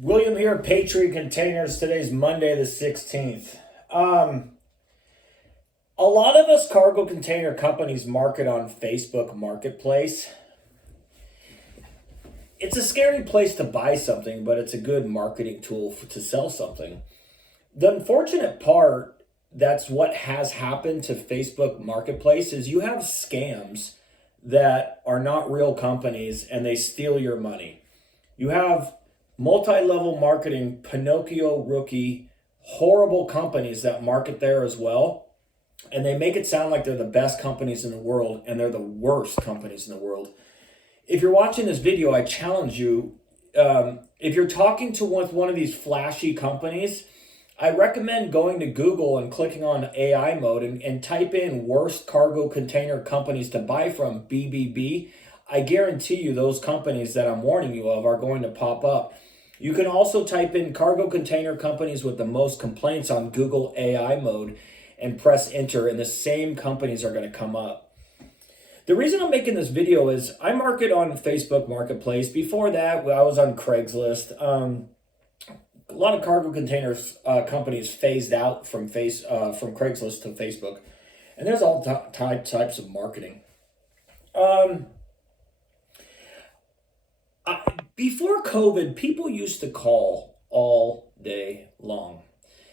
William here, Patriot Containers. Today's Monday the 16th. A lot of us cargo container companies market on Facebook Marketplace. It's a scary place to buy something, but it's a good marketing tool to sell something. The unfortunate part, that's what has happened to Facebook Marketplace, is you have scams that are not real companies and they steal your money. You have multi-level marketing, Pinocchio rookie, horrible companies that market there as well. And they make it sound like they're the best companies in the world, and they're the worst companies in the world. If you're watching this video, I challenge you, if you're talking to one of these flashy companies, I recommend going to Google and clicking on AI mode and type in worst cargo container companies to buy from, BBB. I guarantee you those companies that I'm warning you of are going to pop up. You can also type in cargo container companies with the most complaints on Google AI mode and press enter, and the same companies are going to come up. The reason I'm making this video is I market on Facebook Marketplace. Before that, I was on Craigslist. A lot of cargo containers companies phased out from Craigslist to Facebook, and there's all types of marketing. Before COVID, people used to call all day long.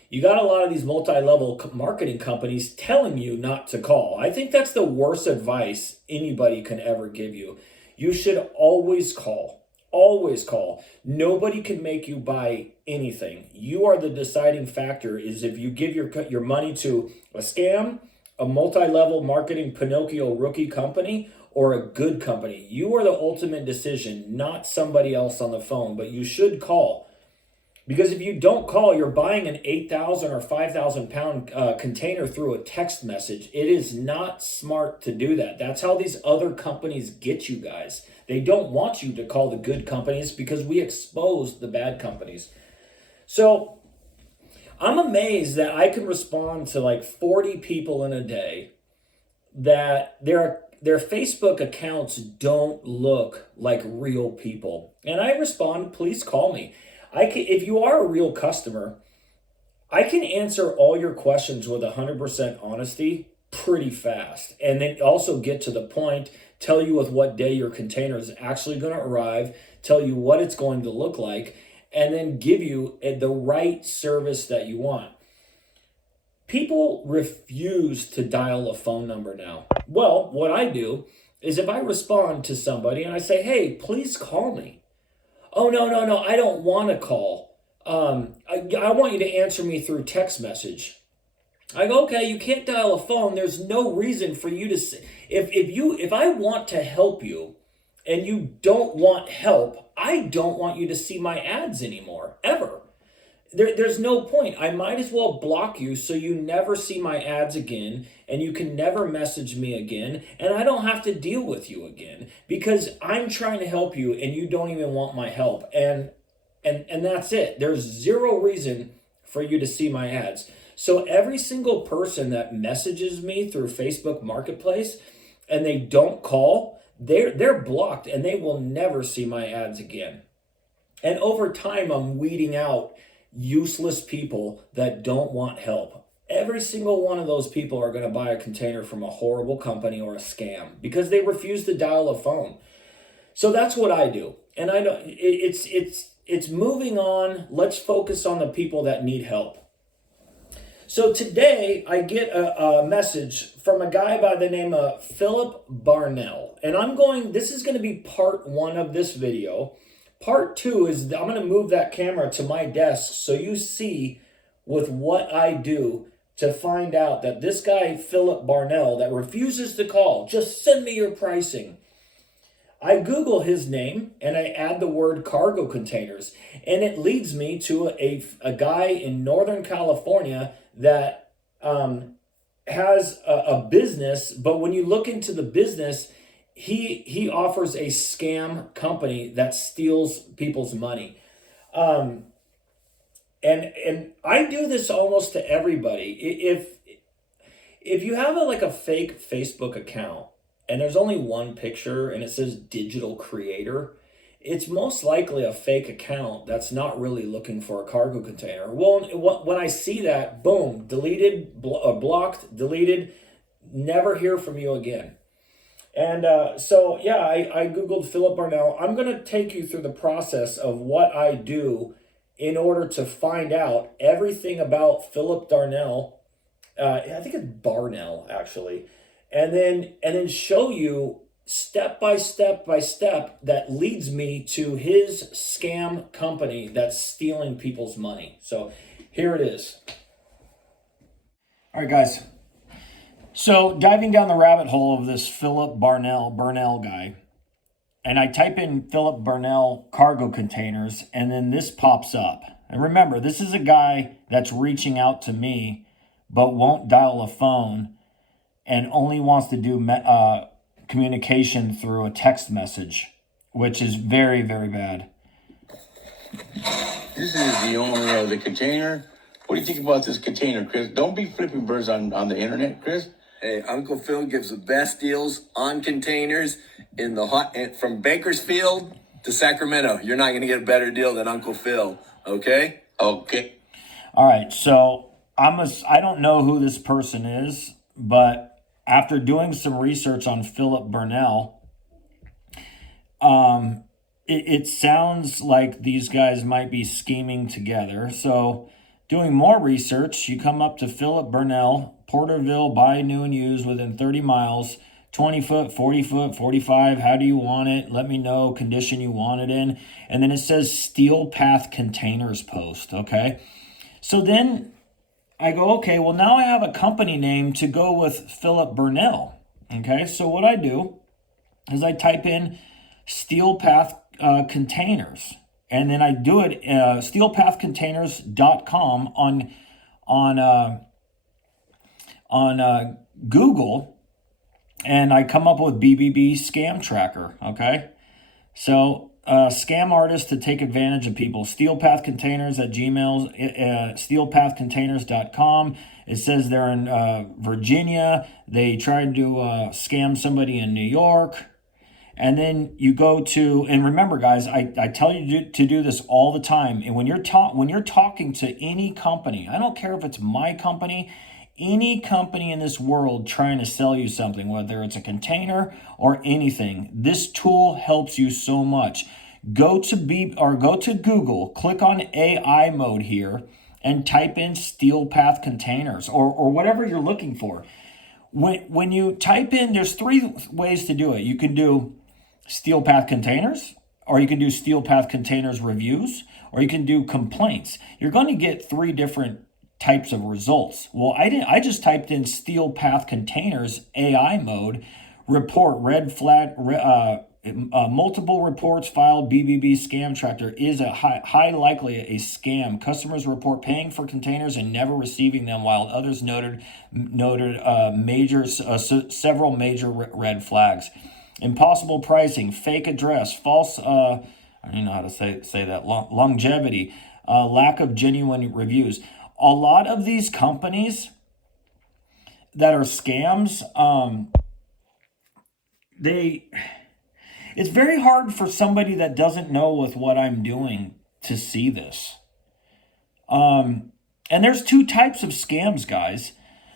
You got a lot of these multi-level marketing companies telling you not to call. I think that's the worst advice anybody can ever give you. You should always call. Always call. Nobody can make you buy anything. You are the deciding factor. Is if you give your money to a scam, a multi-level marketing Pinocchio rookie company, or a good company. You are the ultimate decision, not somebody else on the phone, but you should call. Because if you don't call, you're buying an 8,000 or 5,000 pound container through a text message. It is not smart to do that. That's how these other companies get you guys. They don't want you to call the good companies because we expose the bad companies. So I'm amazed that I can respond to like 40 people in a day that their Facebook accounts don't look like real people. And I respond, please call me. If you are a real customer, I can answer all your questions with 100% honesty pretty fast. And then also get to the point, tell you with what day your container is actually going to arrive, tell you what it's going to look like, and then give you the right service that you want. People refuse to dial a phone number now. Well, what I do is if I respond to somebody and I say, hey, please call me. Oh, no, I don't want to call. I want you to answer me through text message. I go, okay, you can't dial a phone. There's no reason for you to say, if I want to help you and you don't want help, I don't want you to see my ads anymore, ever. There's no point. I might as well block you so you never see my ads again and you can never message me again and I don't have to deal with you again because I'm trying to help you and you don't even want my help. And that's it. There's zero reason for you to see my ads. So every single person that messages me through Facebook Marketplace and they don't call, they're blocked and they will never see my ads again. And over time, I'm weeding out useless people that don't want help. Every single one of those people are going to buy a container from a horrible company or a scam because they refuse to dial a phone. So that's what I do. And I know it's moving on. Let's focus on the people that need help. So today I get a message from a guy by the name of Phillip Bernal. And this is going to be part one of this video. Part two is I'm going to move that camera to my desk so you see with what I do to find out that this guy, Phillip Bernal, that refuses to call, just send me your pricing. I Google his name and I add the word cargo containers, and it leads me to a guy in Northern California that has a business, but when you look into the business, he offers a scam company that steals people's money. And I do this almost to everybody. If you have a fake Facebook account and there's only one picture and it says digital creator, it's most likely a fake account that's not really looking for a cargo container. Well, when I see that, boom, deleted, blocked, deleted, never hear from you again. And so, yeah, I Googled Phillip Bernal. I'm going to take you through the process of what I do in order to find out everything about Phillip Darnell. I think it's Barnell, actually. And then show you step by step by step that leads me to his scam company that's stealing people's money. So here it is. All right, guys. So diving down the rabbit hole of this Phillip Bernal guy, and I type in Phillip Bernal cargo containers, and then this pops up. And remember, this is a guy that's reaching out to me, but won't dial a phone and only wants to do communication through a text message, which is very, very bad. This is the owner of the container. What do you think about this container, Chris? Don't be flipping birds on the internet, Chris. Hey, Uncle Phil gives the best deals on containers in the from Bakersfield to Sacramento. You're not going to get a better deal than Uncle Phil, okay? Okay. All right, so I don't know who this person is, but after doing some research on Phillip Bernal, it sounds like these guys might be scheming together. So doing more research, you come up to Phillip Bernal, Porterville, buy new and used within 30 miles, 20 foot, 40 foot, 45. How do you want it? Let me know condition you want it in. And then it says Steel Path Containers post, okay? So then I go, okay, well, now I have a company name to go with Phillip Bernal, okay? So what I do is I type in Steel Path Containers, and then I do it steelpathcontainers.com on Google, and I come up with BBB scam tracker, okay? So scam artists to take advantage of people. Steelpath Containers at Gmail, steelpathcontainers.com. It says they're in Virginia. They tried to scam somebody in New York. And then you go to, and remember, guys, I tell you to do this all the time. And when you're talking to any company, I don't care if it's my company, any company in this world trying to sell you something, whether it's a container or anything, this tool helps you so much. Go to Google, click on AI mode here, and type in Steel Path Containers or whatever you're looking for. When you type in, there's three ways to do it. You can do Steel Path Containers, or you can do Steel Path Containers reviews, or you can do complaints. You're going to get three different types of results. Well, I just typed in Steel Path Containers AI mode, report red flag, multiple reports filed, BBB scam tracker is a high likely a scam. Customers report paying for containers and never receiving them, while others noted several major red flags. Impossible pricing, fake address, false, I don't even know how to say that, longevity, lack of genuine reviews. A lot of these companies that are scams, it's very hard for somebody that doesn't know with what I'm doing to see this. And there's two types of scams, guys.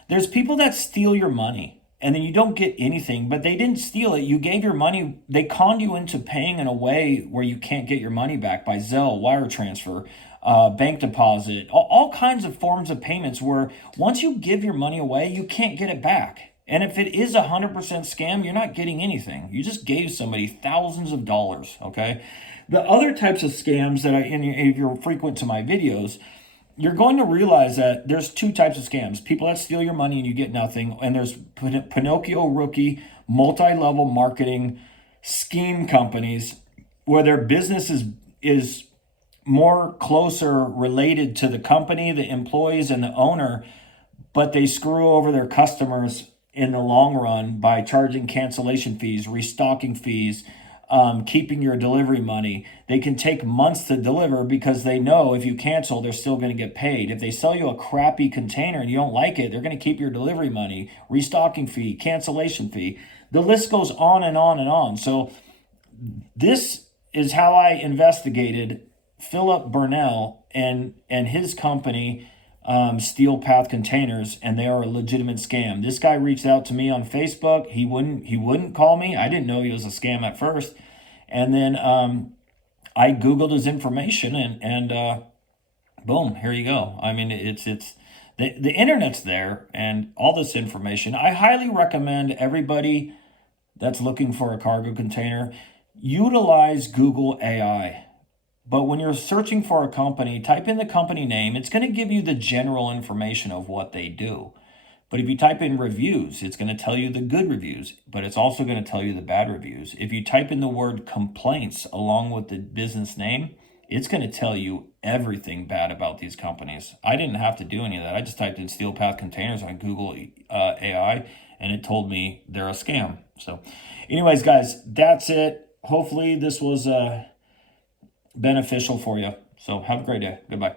There's people that steal your money and then you don't get anything, but they didn't steal it. You gave your money, they conned you into paying in a way where you can't get your money back by Zelle, wire transfer, bank deposit, all kinds of forms of payments where once you give your money away, you can't get it back. And if it is 100% scam, you're not getting anything. You just gave somebody thousands of dollars, okay? The other types of scams that if you're frequent to my videos, you're going to realize that there's two types of scams. People that steal your money and you get nothing. And there's Pinocchio rookie, multi-level marketing scheme companies where their business is more closer related to the company, the employees, and the owner, but they screw over their customers in the long run by charging cancellation fees, restocking fees, keeping your delivery money. They can take months to deliver because they know if you cancel, they're still going to get paid. If they sell you a crappy container and you don't like it, they're going to keep your delivery money, restocking fee, cancellation fee. The list goes on and on and on. So this is how I investigated Phillip Bernal and his company, Steel Path Containers, and they are a legitimate scam. This guy reached out to me on Facebook. He wouldn't call me. I didn't know he was a scam at first, and then I Googled his information, and boom, here you go. I mean, it's the internet's there, and all this information. I highly recommend everybody that's looking for a cargo container utilize Google AI. But when you're searching for a company, type in the company name. It's going to give you the general information of what they do. But if you type in reviews, it's going to tell you the good reviews, but it's also going to tell you the bad reviews. If you type in the word complaints along with the business name, it's going to tell you everything bad about these companies. I didn't have to do any of that. I just typed in Steel Path Containers on Google AI, and it told me they're a scam. So anyways, guys, that's it. Hopefully this was beneficial for you. So have a great day. Goodbye.